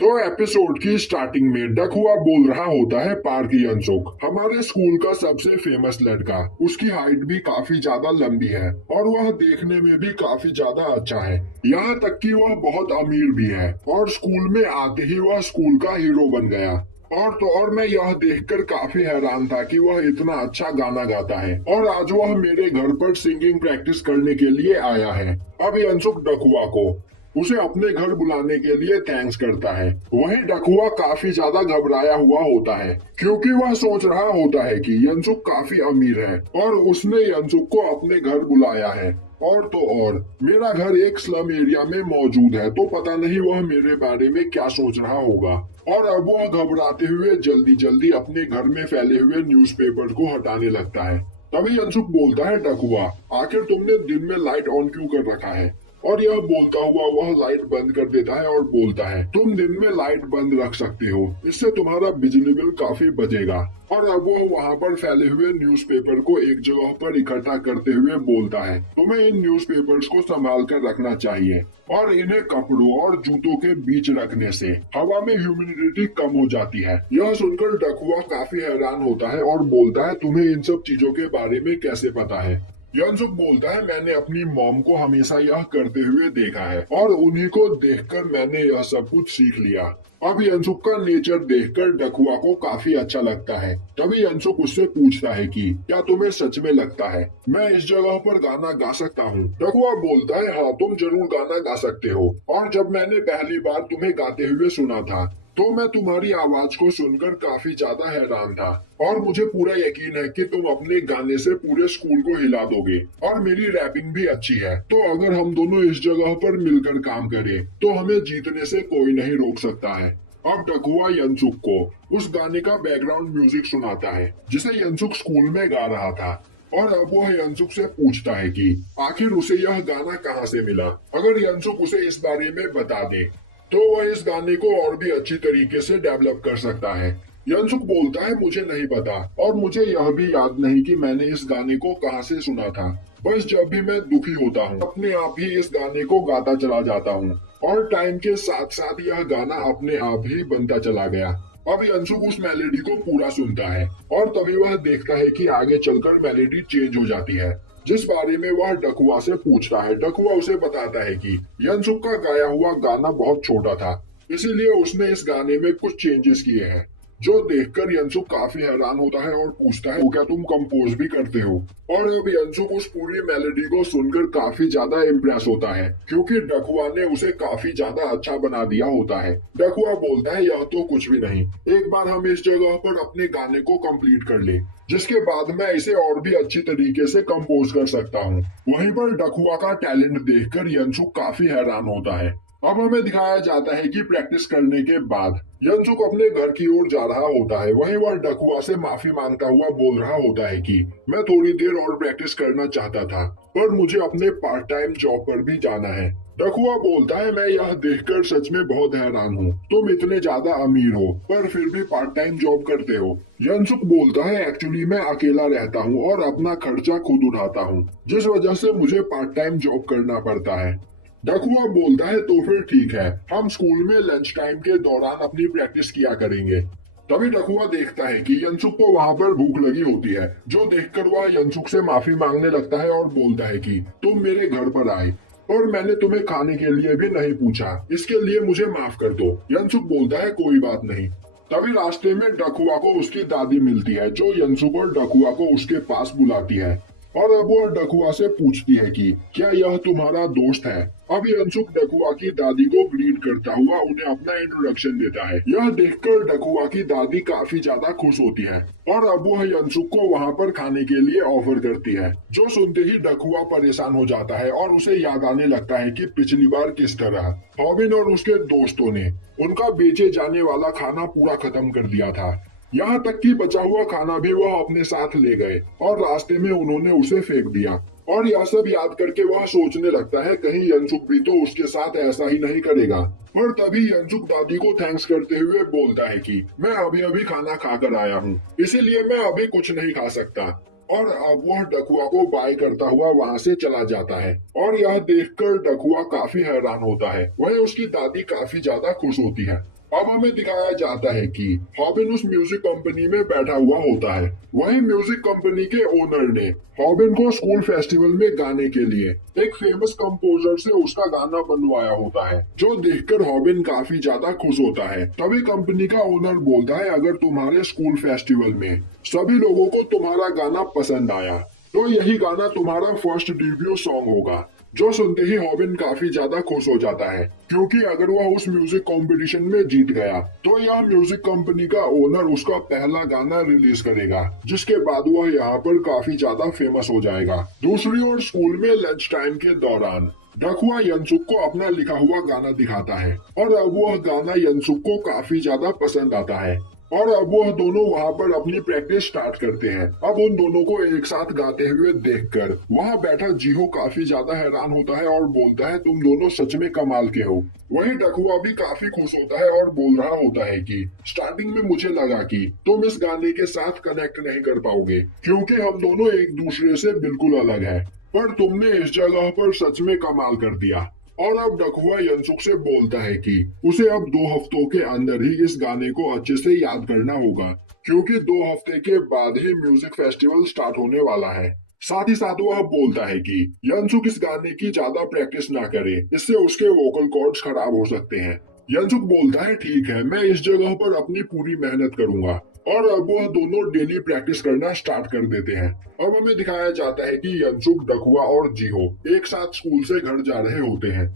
तो एपिसोड की स्टार्टिंग में डकहुआ बोल रहा होता है पार्क यंसुक, हमारे स्कूल का सबसे फेमस लड़का। उसकी हाइट भी काफी ज्यादा लंबी है और वह देखने में भी काफी ज्यादा अच्छा है। यहाँ तक कि वह बहुत अमीर भी है और स्कूल में आते ही वह स्कूल का हीरो बन गया। और मैं यह देखकर काफी हैरान था कि वह इतना अच्छा गाना गाता है और आज वह मेरे घर पर सिंगिंग प्रैक्टिस करने के लिए आया है। अब यंसुक डकहुआ को उसे अपने घर बुलाने के लिए थैंक्स करता है। वहीं डकहुआ काफी ज्यादा घबराया हुआ होता है क्योंकि वह सोच रहा होता है कि यंसुक काफी अमीर है और उसने यंसुक को अपने घर बुलाया है। और तो और मेरा घर एक स्लम एरिया में मौजूद है, तो पता नहीं वह मेरे बारे में क्या सोच रहा होगा। और अब वह घबराते हुए जल्दी जल्दी अपने घर में फैले हुए न्यूज़पेपर को हटाने लगता है। तभी यंसुक बोलता है, डकहुआ आखिर तुमने दिन में लाइट ऑन क्यों कर रखा है? और यह बोलता हुआ वह लाइट बंद कर देता है और बोलता है, तुम दिन में लाइट बंद रख सकते हो, इससे तुम्हारा बिजली बिल काफी बचेगा। और अब वह वहाँ पर फैले हुए न्यूज़पेपर को एक जगह पर इकट्ठा करते हुए बोलता है, तुम्हें इन न्यूज़पेपर्स को संभाल कर रखना चाहिए और इन्हें कपड़ों और जूतों के बीच रखने से हवा में ह्यूमिडिटी कम हो जाती है। यह सुनकर डकहुआ काफी हैरान होता है और बोलता है, तुम्हें इन सब चीजों के बारे में कैसे पता है? यंसुक बोलता है, मैंने अपनी मॉम को हमेशा यह करते हुए देखा है और उन्हीं को देखकर मैंने यह सब कुछ सीख लिया। अब यंसुक का नेचर देखकर डकहुआ को काफी अच्छा लगता है। तभी यंसुक उससे पूछता है कि क्या तुम्हें सच में लगता है मैं इस जगह पर गाना गा सकता हूँ? डकहुआ बोलता है, हाँ तुम जरूर गाना गा सकते हो, और जब मैंने पहली बार तुम्हें गाते हुए सुना था तो मैं तुम्हारी आवाज को सुनकर काफी ज्यादा हैरान था और मुझे पूरा यकीन है कि तुम अपने गाने से पूरे स्कूल को हिला दोगे। और मेरी रैपिंग भी अच्छी है, तो अगर हम दोनों इस जगह पर मिलकर काम करें तो हमें जीतने से कोई नहीं रोक सकता है। अब डकहुआ यंसुक को उस गाने का बैकग्राउंड म्यूजिक सुनाता है जिसे यंसुक स्कूल में गा रहा था। और अब वह यंसुक से पूछता है कि आखिर उसे यह गाना कहाँ से मिला। अगर यंसुक उसे इस बारे में बता दे तो वह इस गाने को और भी अच्छी तरीके से डेवलप कर सकता है। यंसुक बोलता है, मुझे नहीं पता और मुझे यह भी याद नहीं कि मैंने इस गाने को कहाँ से सुना था। बस जब भी मैं दुखी होता हूँ अपने आप ही इस गाने को गाता चला जाता हूँ और टाइम के साथ साथ यह गाना अपने आप ही बनता चला गया। अब यंसुक उस मेलेडी को पूरा सुनता है और तभी वह देखता है कि आगे चलकर मेलेडी चेंज हो जाती है, जिस बारे में वह डकहुआ से पूछता है। डकहुआ उसे बताता है कि यंसुक का गाया हुआ गाना बहुत छोटा था, इसीलिए उसने इस गाने में कुछ चेंजेस किए हैं। जो देखकर यंसुक काफी हैरान होता है और पूछता है, वो क्या तुम कंपोज भी करते हो? और अब यंसुक उस पूरी मेलोडी को सुनकर काफी ज्यादा इम्प्रेस होता है क्योंकि डकहुआ ने उसे काफी ज्यादा अच्छा बना दिया होता है। डकहुआ बोलता है, यह तो कुछ भी नहीं, एक बार हम इस जगह पर अपने गाने को कंप्लीट कर ले, जिसके बाद मैं इसे और भी अच्छी तरीके से कंपोज कर सकता हूँ। वहीं पर डकहुआ का टैलेंट देखकर यंसुक काफी हैरान होता है। अब हमें दिखाया जाता है कि प्रैक्टिस करने के बाद यंसुक अपने घर की ओर जा रहा होता है। वहीं वह डकहुआ से माफी मांगता हुआ बोल रहा होता है कि मैं थोड़ी देर और प्रैक्टिस करना चाहता था, पर मुझे अपने पार्ट टाइम जॉब पर भी जाना है। डकहुआ बोलता है, मैं यह देखकर सच में बहुत हैरान हूँ, तुम इतने ज्यादा अमीर हो पर फिर भी पार्ट टाइम जॉब करते हो। यंसुक बोलता है, एक्चुअली मैं अकेला रहता हूँ और अपना खर्चा खुद उठाता हूँ, जिस वजह से मुझे पार्ट टाइम जॉब करना पड़ता है। डकहुआ बोलता है, तो फिर ठीक है, हम स्कूल में लंच टाइम के दौरान अपनी प्रैक्टिस किया करेंगे। तभी डकहुआ देखता है कि यंसुक को वहाँ पर भूख लगी होती है, जो देखकर वह यंसुक से माफी मांगने लगता है और बोलता है कि तुम मेरे घर पर आए और मैंने तुम्हें खाने के लिए भी नहीं पूछा, इसके लिए मुझे माफ कर दो। यंसुक बोलता है, कोई बात नहीं। तभी रास्ते में डकहुआ को उसकी दादी मिलती है, जो यंसुक और डकहुआ को उसके पास बुलाती है और अब वह डकहुआ से पूछती है कि क्या यह तुम्हारा दोस्त है? अब यंसुक डकहुआ की दादी को ग्रीट करता हुआ उन्हें अपना इंट्रोडक्शन देता है। यह देखकर डकहुआ की दादी काफी ज्यादा खुश होती है और अब वह यंसुक को वहां पर खाने के लिए ऑफर करती है, जो सुनते ही डकहुआ परेशान हो जाता है और उसे याद आने लगता है कि पिछली बार किस तरह हॉबिन और उसके दोस्तों ने उनका बेचे जाने वाला खाना पूरा खत्म कर दिया था। यहाँ तक कि बचा हुआ खाना भी वह अपने साथ ले गए और रास्ते में उन्होंने उसे फेंक दिया। और यह सब याद करके वह सोचने लगता है कहीं यंसुक भी तो उसके साथ ऐसा ही नहीं करेगा। पर तभी यंसुक दादी को थैंक्स करते हुए बोलता है कि मैं अभी अभी खाना खाकर आया हूँ, इसीलिए मैं अभी कुछ नहीं खा सकता। और अब वह डकहुआ को बाय करता हुआ वहाँ से चला जाता है और यह देखकर डकहुआ काफी हैरान होता है। वहीं उसकी दादी काफी ज्यादा खुश होती है। अब हमें दिखाया जाता है कि हॉबिन उस म्यूजिक कंपनी में बैठा हुआ होता है। वही म्यूजिक कंपनी के ओनर ने हॉबिन को स्कूल फेस्टिवल में गाने के लिए एक फेमस कंपोजर से उसका गाना बनवाया होता है, जो देखकर हॉबिन काफी ज्यादा खुश होता है। तभी कंपनी का ओनर बोलता है, अगर तुम्हारे स्कूल फेस्टिवल में सभी लोगों को तुम्हारा गाना पसंद आया तो यही गाना तुम्हारा फर्स्ट डेब्यू सॉन्ग होगा। जो सुनते ही हॉबिन काफी ज्यादा खुश हो जाता है, क्योंकि अगर वह उस म्यूजिक कंपटीशन में जीत गया तो यह म्यूजिक कंपनी का ओनर उसका पहला गाना रिलीज करेगा, जिसके बाद वह यहाँ पर काफी ज्यादा फेमस हो जाएगा। दूसरी ओर स्कूल में लंच टाइम के दौरान डकहुआ यनसुक को अपना लिखा हुआ गाना दिखाता है और अब वह गाना यनसुक को काफी ज्यादा पसंद आता है और अब वह दोनों वहां पर अपनी प्रैक्टिस स्टार्ट करते हैं। अब उन दोनों को एक साथ गाते हुए देखकर वहां बैठा जीहो काफी ज्यादा हैरान होता है और बोलता है, तुम दोनों सच में कमाल के हो। वही डकहुआ भी काफी खुश होता है और बोल रहा होता है कि स्टार्टिंग में मुझे लगा कि तुम इस गाने के साथ कनेक्ट नहीं कर पाओगे, क्योंकि हम दोनों एक दूसरे से बिल्कुल अलग है, पर तुमने इस जगह पर सच में कमाल कर दिया। और अब डकहुआ यनसुक से बोलता है कि उसे अब 2 हफ्तों के अंदर ही इस गाने को अच्छे से याद करना होगा, क्योंकि 2 हफ्ते के बाद ही म्यूजिक फेस्टिवल स्टार्ट होने वाला है। साथ ही साथ वह बोलता है कि यनसुक इस गाने की ज्यादा प्रैक्टिस ना करे, इससे उसके वोकल कॉर्ड्स खराब हो सकते हैं। यनसुक बोलता है, ठीक है, मैं इस जगह पर अपनी पूरी मेहनत करूंगा। और अब वह दोनों डेली प्रैक्टिस करना स्टार्ट कर देते हैं। अब हमें दिखाया जाता है कि यनसुक, डकहुआ और जीहो एक साथ स्कूल से घर जा रहे होते हैं।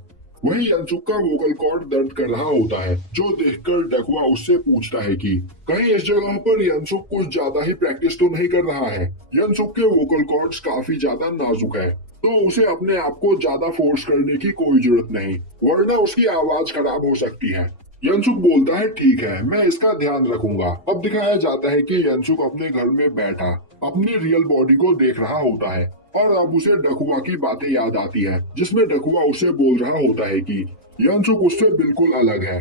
वहीं यनसुक का वोकल कॉर्ड दर्द कर रहा होता है, जो देखकर डकहुआ उससे पूछता है कि कहीं इस जगह पर यनसुक कुछ ज्यादा ही प्रैक्टिस तो नहीं कर रहा है। यनसुक के वोकल कॉर्ड्स काफी ज्यादा नाजुक है, तो उसे अपने आप को ज्यादा फोर्स करने की कोई जरूरत नहीं, वरना उसकी आवाज खराब हो सकती है। यनसुक बोलता है, ठीक है, मैं इसका ध्यान रखूंगा। अब दिखाया जाता है कि यनसुक अपने घर में बैठा अपनी रियल बॉडी को देख रहा होता है और अब उसे डकहुआ की बातें याद आती है, जिसमें डकहुआ उसे बोल रहा होता है कि यनसुक उससे बिल्कुल अलग है।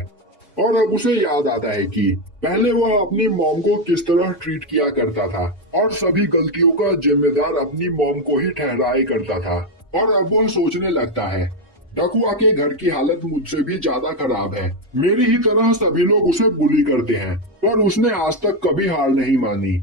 और अब उसे याद आता है कि पहले वह अपनी मॉम को किस तरह ट्रीट किया करता था और सभी गलतियों का जिम्मेदार अपनी मॉम को ही ठहराया करता था। और अब वह सोचने लगता है, डकहुआ के घर की हालत मुझसे भी ज्यादा खराब है। मेरी ही तरह सभी लोग उसे बुली करते हैं, पर उसने आज तक कभी हार नहीं मानी।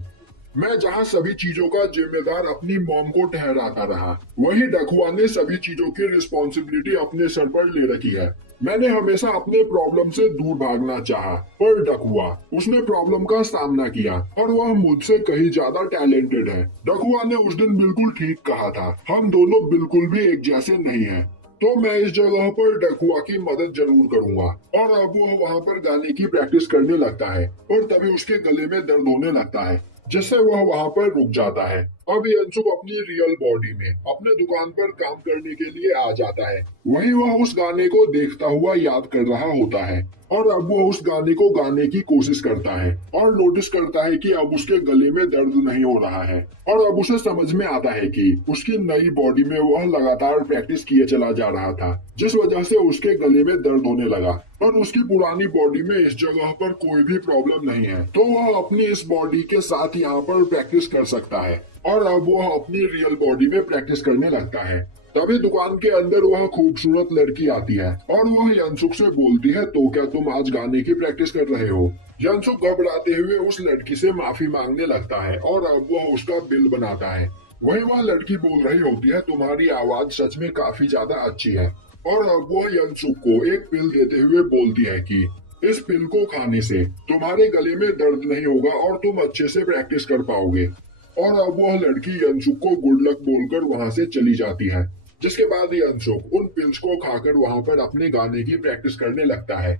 मैं जहाँ सभी चीजों का जिम्मेदार अपनी मॉम को ठहराता रहा, वही डकहुआ ने सभी चीजों की रिस्पॉन्सिबिलिटी अपने सर पर ले रखी है। मैंने हमेशा अपने प्रॉब्लम से दूर भागना चाहा, पर डकहुआ उसने प्रॉब्लम का सामना किया और वह मुझसे कहीं ज्यादा टैलेंटेड है। डकहुआ ने उस दिन बिल्कुल ठीक कहा था, हम दोनों बिल्कुल भी एक जैसे नहीं हैं। तो मैं इस जगह पर डकहुआ की मदद जरूर करूंगा। और अब वह वहाँ पर गाने की प्रैक्टिस करने लगता है और तभी उसके गले में दर्द होने लगता है, जिससे वह वहाँ पर रुक जाता है। अब यनसुक अपनी रियल बॉडी में अपने दुकान पर काम करने के लिए आ जाता है। वहीं वह उस गाने को देखता हुआ याद कर रहा होता है और अब वह उस गाने को गाने की कोशिश करता है और नोटिस करता है कि अब उसके गले में दर्द नहीं हो रहा है। और अब उसे समझ में आता है कि उसकी नई बॉडी में वह लगातार प्रैक्टिस किए चला जा रहा था, जिस वजह से उसके गले में दर्द होने लगा। पर उसकी पुरानी बॉडी में इस जगह पर कोई भी प्रॉब्लम नहीं है, तो वह अपनी इस बॉडी के साथ यहाँ पर प्रैक्टिस कर सकता है। और अब वह अपनी रियल बॉडी में प्रैक्टिस करने लगता है। तभी दुकान के अंदर वह खूबसूरत लड़की आती है और वह यनसुक से बोलती है, तो क्या तुम आज गाने की प्रैक्टिस कर रहे हो? यनसुक घबराते हुए उस लड़की से माफी मांगने लगता है और अब वह उसका बिल बनाता है। वही वह लड़की बोल रही होती है, तुम्हारी आवाज सच में काफी ज्यादा अच्छी है। और अब वह यनसुक को एक पिल देते हुए बोलती है कि इस पिल को खाने से तुम्हारे गले में दर्द नहीं होगा और तुम अच्छे से प्रैक्टिस कर पाओगे। और अब वह लड़की यनसुक को गुड लक बोलकर वहां से चली जाती है, जिसके बाद यनसुक उन पिल्स को खाकर वहां पर अपने गाने की प्रैक्टिस करने लगता है।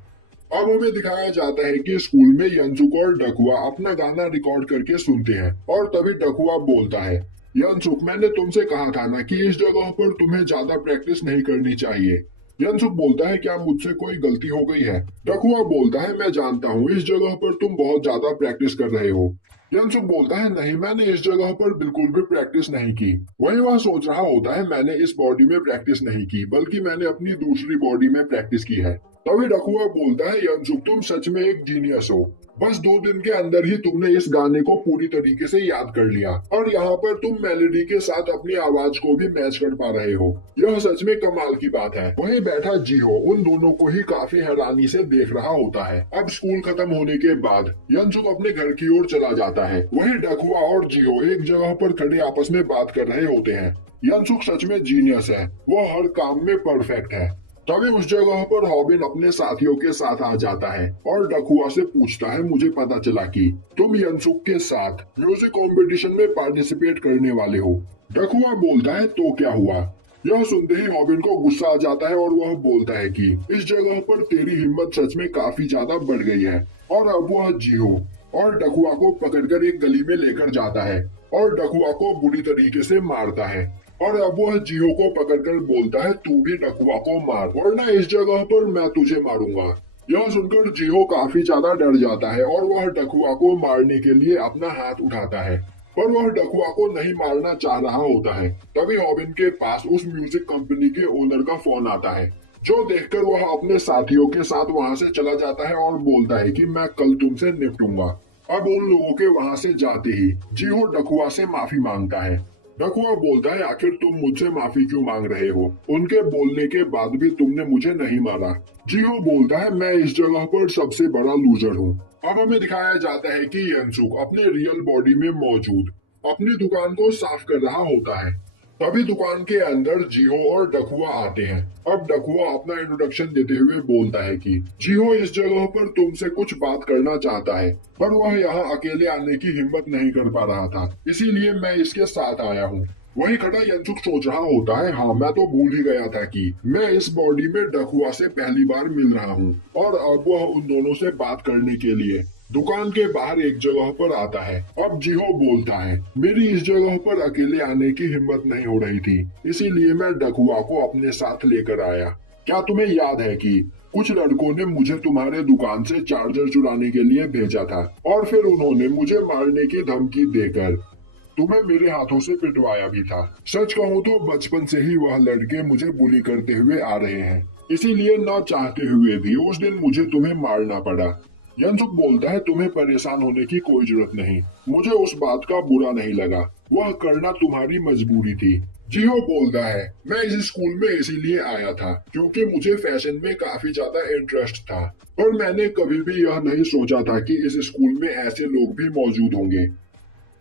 अब हमें दिखाया जाता है कि स्कूल में यनसुक और डकहुआ अपना गाना रिकॉर्ड करके सुनते हैं और तभी डकहुआ बोलता है, यनसुक, मैंने तुमसे कहा था ना कि इस जगह पर तुम्हें ज्यादा प्रैक्टिस नहीं करनी चाहिए। यनसुक बोलता है, क्या मुझसे कोई गलती हो गई है? डकहुआ बोलता है, मैं जानता हूँ इस जगह पर तुम बहुत ज्यादा प्रैक्टिस कर रहे हो, यंसुक बोलता है नहीं, मैंने इस जगह पर बिल्कुल भी प्रैक्टिस नहीं की। वही वह सोच रहा होता है मैंने इस बॉडी में प्रैक्टिस नहीं की, बल्कि मैंने अपनी दूसरी बॉडी में प्रैक्टिस की है। तभी डकुआ बोलता है यंसुक तुम सच में एक जीनियस हो। बस 2 दिन के अंदर ही तुमने इस गाने को पूरी तरीके से याद कर लिया और यहाँ पर तुम मेलोडी के साथ अपनी आवाज को भी मैच कर पा रहे हो। यह सच में कमाल की बात है। वहीं बैठा जिहो उन दोनों को ही काफी हैरानी से देख रहा होता है। अब स्कूल खत्म होने के बाद यंसुक अपने घर की ओर चला जाता है। वहीं डकुआ और जिहो एक जगह पर खड़े आपस में बात कर रहे होते हैं। यंसुक सच में जीनियस है, वो हर काम में परफेक्ट है। तभी उस जगह पर हॉबिन अपने साथियों के साथ आ जाता है और डकुआ से पूछता है मुझे पता चला कि तुम यंसुक के साथ म्यूजिक कंपटीशन में पार्टिसिपेट करने वाले हो। डकुआ बोलता है तो क्या हुआ। यह सुनते ही हॉबिन को गुस्सा आ जाता है और वह बोलता है कि इस जगह पर तेरी हिम्मत सच में काफी ज्यादा बढ़ गई है। और अब वह जिहो और डकुआ को पकड़कर एक गली में लेकर जाता है और डकुआ को बुरी तरीके से मारता है। और अब वह जिहो को पकड़कर बोलता है तू भी डकुआ को मार, वरना इस जगह पर मैं तुझे मारूंगा। यह सुनकर जिहो काफी ज्यादा डर जाता है और वह डकुआ को मारने के लिए अपना हाथ उठाता है, पर वह डकुआ को नहीं मारना चाह रहा होता है। तभी हॉबिन के पास उस म्यूजिक कंपनी के ओनर का फोन आता है, जो देखकर वह अपने साथियों के साथ वहां से चला जाता है और बोलता है कि मैं कल तुमसे निपटूंगा। अब उन लोगों के वहां से जाते ही जिहो डकुआ से माफी मांगता है। डकुआ बोलता है आखिर तुम मुझसे माफी क्यों मांग रहे हो, उनके बोलने के बाद भी तुमने मुझे नहीं मारा। जिहो बोलता है मैं इस जगह पर सबसे बड़ा लूजर हूँ। अब हमें दिखाया जाता है कि यंसुक अपने रियल बॉडी में मौजूद अपनी दुकान को साफ कर रहा होता है। तभी दुकान के अंदर जिहो और डकुआ आते हैं। अब डकुआ अपना इंट्रोडक्शन देते हुए बोलता है कि जिहो इस जगह पर तुमसे कुछ बात करना चाहता है, पर वह यहाँ अकेले आने की हिम्मत नहीं कर पा रहा था, इसीलिए मैं इसके साथ आया हूँ। वही खड़ा यंसुक सोच रहा होता है हाँ मैं तो भूल ही गया था कि मैं इस बॉडी में डकुआ से पहली बार मिल रहा हूँ। और अब वह उन दोनों से बात करने के लिए दुकान के बाहर एक जगह पर आता है। अब जिहो बोलता है मेरी इस जगह पर अकेले आने की हिम्मत नहीं हो रही थी, इसीलिए मैं डकुआ को अपने साथ लेकर आया। क्या तुम्हें याद है कि कुछ लड़कों ने मुझे तुम्हारे दुकान से चार्जर चुराने के लिए भेजा था और फिर उन्होंने मुझे मारने की धमकी देकर तुम्हें मेरे हाथों से पिटवाया भी था। सच कहूँ तो बचपन से ही वह लड़के मुझे बुली करते हुए आ रहे हैं, इसीलिए न चाहते हुए भी उस दिन मुझे तुम्हें मारना पड़ा। यंसुक बोलता है तुम्हें परेशान होने की कोई जरूरत नहीं, मुझे उस बात का बुरा नहीं लगा, वह करना तुम्हारी मजबूरी थी। जिहो बोलता है मैं इस स्कूल में इसीलिए आया था क्योंकि मुझे फैशन में काफी ज्यादा इंटरेस्ट था, और मैंने कभी भी यह नहीं सोचा था कि इस स्कूल में ऐसे लोग भी मौजूद होंगे।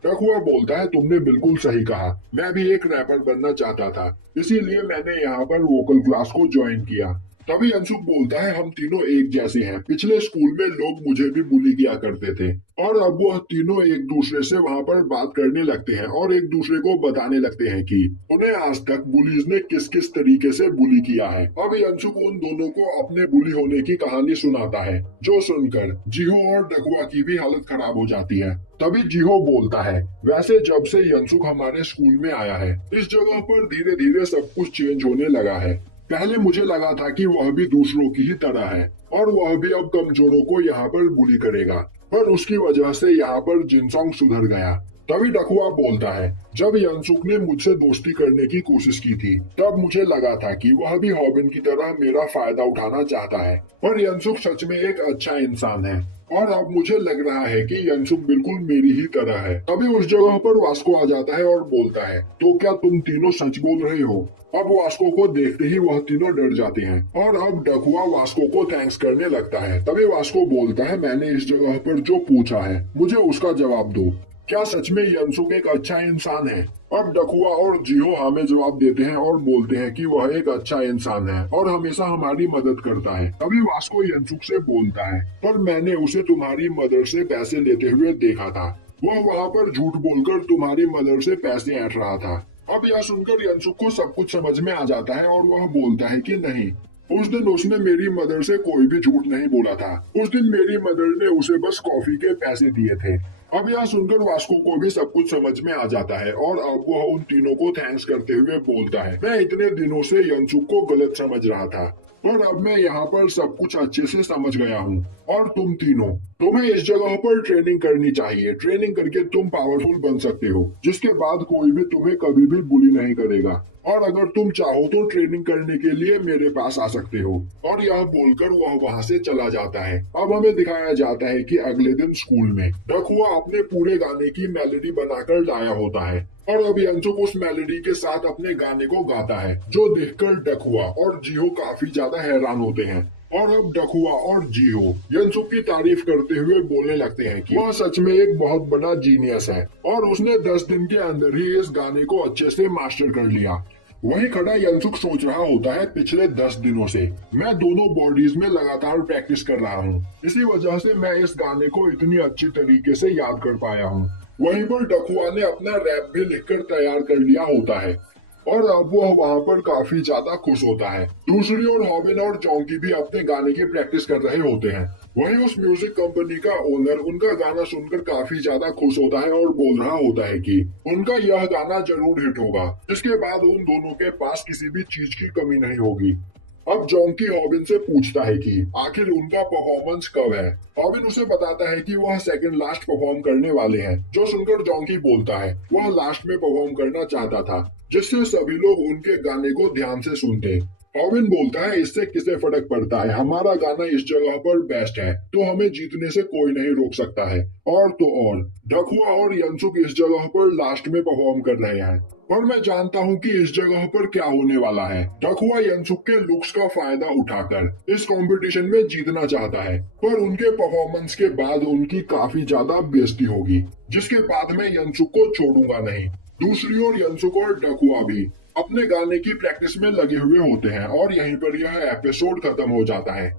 डकुआ बोलता है तुमने बिल्कुल सही कहा, मैं भी एक रैपर बनना चाहता था, इसीलिए मैंने यहाँ पर वोकल क्लास को ज्वाइन किया। तभी अंशुक बोलता है हम तीनों एक जैसे हैं, पिछले स्कूल में लोग मुझे भी बुली किया करते थे। और अब वह तीनों एक दूसरे से वहाँ पर बात करने लगते हैं और एक दूसरे को बताने लगते हैं कि उन्हें आज तक बुलीज ने किस किस तरीके से बुली किया है। अब अंशुक उन दोनों को अपने बुली होने की कहानी सुनाता है, जो सुनकर जिहो और डकुआ की भी हालत खराब हो जाती है। तभी जिहो बोलता है वैसे जब से यंसुक हमारे स्कूल में आया है इस जगह पर धीरे धीरे सब कुछ चेंज होने लगा है। पहले मुझे लगा था कि वह भी दूसरों की ही तरह है और वह भी अब कमजोरों को यहाँ पर बुली करेगा, पर उसकी वजह से यहाँ पर जिनसोंग सुधर गया। तभी डकुआ बोलता है जब यंसुक ने मुझसे दोस्ती करने की कोशिश की थी तब मुझे लगा था कि वह भी हॉबिन की तरह मेरा फायदा उठाना चाहता है, पर यंसुक सच में एक अच्छा इंसान है और अब मुझे लग रहा है कि यंसुक बिल्कुल मेरी ही तरह है। तभी उस जगह पर वास्को आ जाता है और बोलता है तो क्या तुम तीनों सच बोल रहे हो। अब वास्को को देखते ही वह तीनों डर जाते हैं और अब डकुआ वास्को को थैंक्स करने लगता है। तभी वास्को बोलता है मैंने इस जगह पर जो पूछा है मुझे उसका जवाब दो, क्या सच में यंसुक एक अच्छा इंसान है। अब डकुआ और जिहो हमें जवाब देते हैं और बोलते हैं कि वह एक अच्छा इंसान है और हमेशा हमारी मदद करता है। तभी वास्को यंसुक से बोलता है पर मैंने उसे तुम्हारी मदर से पैसे लेते हुए देखा था, वह वहाँ पर झूठ बोलकर तुम्हारी मदर से पैसे ऐंठ रहा था। अब यह सुनकर यंसुक को सब कुछ समझ में आ जाता है और वह बोलता है कि नहीं, उस दिन उसने मेरी मदर से कोई भी झूठ नहीं बोला था, उस दिन मेरी मदर ने उसे बस कॉफी के पैसे दिए थे। अब यह सुनकर वास्को को भी सब कुछ समझ में आ जाता है और अब वह उन तीनों को थैंक्स करते हुए बोलता है मैं इतने दिनों से यंसुक को गलत समझ रहा था, पर अब मैं यहाँ पर सब कुछ अच्छे से समझ गया हूँ। और तुम तीनों, तुम्हें इस जगह पर ट्रेनिंग करनी चाहिए। ट्रेनिंग करके तुम पावरफुल बन सकते हो, जिसके बाद कोई भी तुम्हें कभी भी बुली नहीं करेगा। और अगर तुम चाहो तो ट्रेनिंग करने के लिए मेरे पास आ सकते हो। और यह बोलकर वह वहां से चला जाता है। अब हमें दिखाया जाता है कि अगले दिन स्कूल में डकहुआ अपने पूरे गाने की मेलोडी बनाकर लाया होता है। और अब यंसुक उस मेलोडी के साथ अपने गाने को गाता है, जो देखकर डकहुआ और जिहो काफी ज्यादा हैरान होते हैं। और अब डकहुआ और जिहो यंसुक की तारीफ करते हुए बोलने लगते हैं कि वह सच में एक बहुत बड़ा जीनियस है और उसने 10 दिन के अंदर ही इस गाने को अच्छे से मास्टर कर लिया। वहीं खड़ा यंसुक सोच रहा होता है, पिछले 10 दिनों से मैं दोनों बॉडीज में लगातार प्रैक्टिस कर रहा हूँ। इसी वजह से मैं इस गाने को इतनी अच्छी तरीके से याद कर पाया हूँ। वहीं पर डकहुआ ने अपना रैप भी लिखकर तैयार कर लिया होता है और अब वह वहां पर काफी ज्यादा खुश होता है। दूसरी ओर हॉबिन और जॉन्की भी अपने गाने की प्रैक्टिस कर रहे होते हैं। वहीं उस म्यूजिक कंपनी का ओनर उनका गाना सुनकर काफी ज्यादा खुश होता है और बोल रहा होता है कि उनका यह गाना जरूर हिट होगा, जिसके बाद उन दोनों के पास किसी भी चीज की कमी नहीं होगी। अब जॉन्की हॉबिन से पूछता है कि आखिर उनका परफॉर्मेंस कब है। हॉबिन उसे बताता है कि वह सेकंड लास्ट परफॉर्म करने वाले हैं। जो सुनकर जॉन्की बोलता है वह लास्ट में परफॉर्म करना चाहता था, जिससे सभी लोग उनके गाने को ध्यान से सुनते। हॉबिन बोलता है, इससे किसे फर्क पड़ता है, हमारा गाना इस जगह पर बेस्ट है, तो हमें जीतने से कोई नहीं रोक सकता है। और तो और डकहुआ और यंसुक इस जगह पर लास्ट में परफॉर्म कर रहे हैं। पर मैं जानता हूँ कि इस जगह पर क्या होने वाला है। डकहुआ यंसुक के लुक्स का फायदा उठाकर इस कंपटीशन में जीतना चाहता है, पर उनके परफॉर्मेंस के बाद उनकी काफी ज्यादा बेइज्जती होगी, जिसके बाद मैं यंसुक को छोड़ूंगा नहीं। दूसरी ओर यंसुक और डकहुआ भी अपने गाने की प्रैक्टिस में लगे हुए होते हैं और यहीं पर यह एपिसोड खत्म हो जाता है।